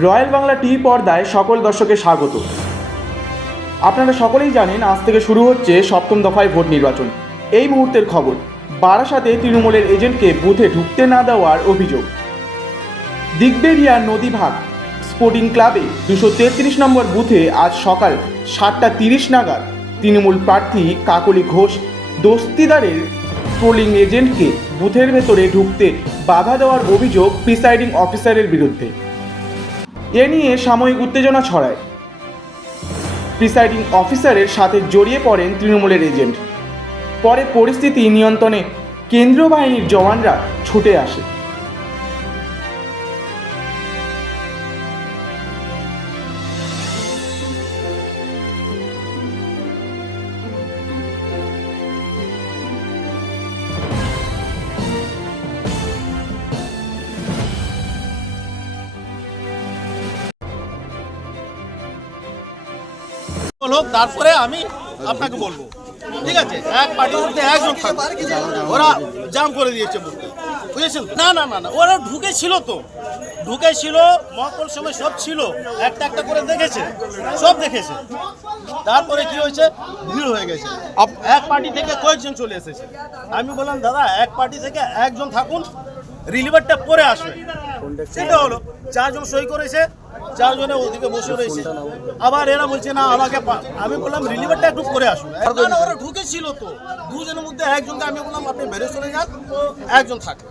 Royal Bangla TV পর্দায় সকল দর্শকের স্বাগত। আপনারা সকলেই জানেন, আজ থেকে শুরু হচ্ছে সপ্তম দফায় ভোট নির্বাচন। এই মুহূর্তের খবর, বারাসাতে তৃণমূলের এজেন্টকে বুথে ঢুকতে না দেওয়ার অভিযোগ। দিগবেরিয়া নদীভাগ স্পোর্টিং ক্লাবে দুশো তেত্রিশ নম্বর বুথে আজ সকাল সাতটা তিরিশ নাগাদ তৃণমূল প্রার্থী কাকলি ঘোষ, দস্তিদারের পোলিং এজেন্টকে বুথের ভেতরে ঢুকতে বাধা দেওয়ার অভিযোগ প্রিসাইডিং অফিসারের বিরুদ্ধে। এ নিয়ে সাময়িক উত্তেজনা ছড়ায়। প্রিসাইডিং অফিসারের সাথে জড়িয়ে পড়েন তৃণমূলের এজেন্ট। পরে পরিস্থিতি নিয়ন্ত্রণে কেন্দ্রীয় বাহিনীর জওয়ানরা ছুটে আসে। হলো তারপরে আমি আপনাকে বলব। ঠিক আছে? এক পার্টির মধ্যে একজন থাকবে ওরা জাম করে দিয়েছে বুথটা বুঝেছেন? না না না না ওরা ঢুকেছিল তো। ঢুকেছিল মকল সময় সব ছিল। একটা একটা করে দেখেছে। সব দেখেছে। তারপরে কি হয়েছে? ভিড় হয়ে গেছে। এক পার্টি থেকে কয়েকজন চলে এসেছে। আমি বললাম দাদা এক পার্টি থেকে একজন থাকুন। রিলিভারটা পরে আসবে। সেটা হলো চারজন সই করেছে চারজনে ওদিকে বসে রয়েছে। আবার এরা বলছে না আমাকে আমি বললাম রিলিভারটা একটু করে আসুন। ওরা ঢুকেছিল তো দুজনের মধ্যে একজনকে আমি বললাম আপনি বেড়ে চলে যান একজন থাকবে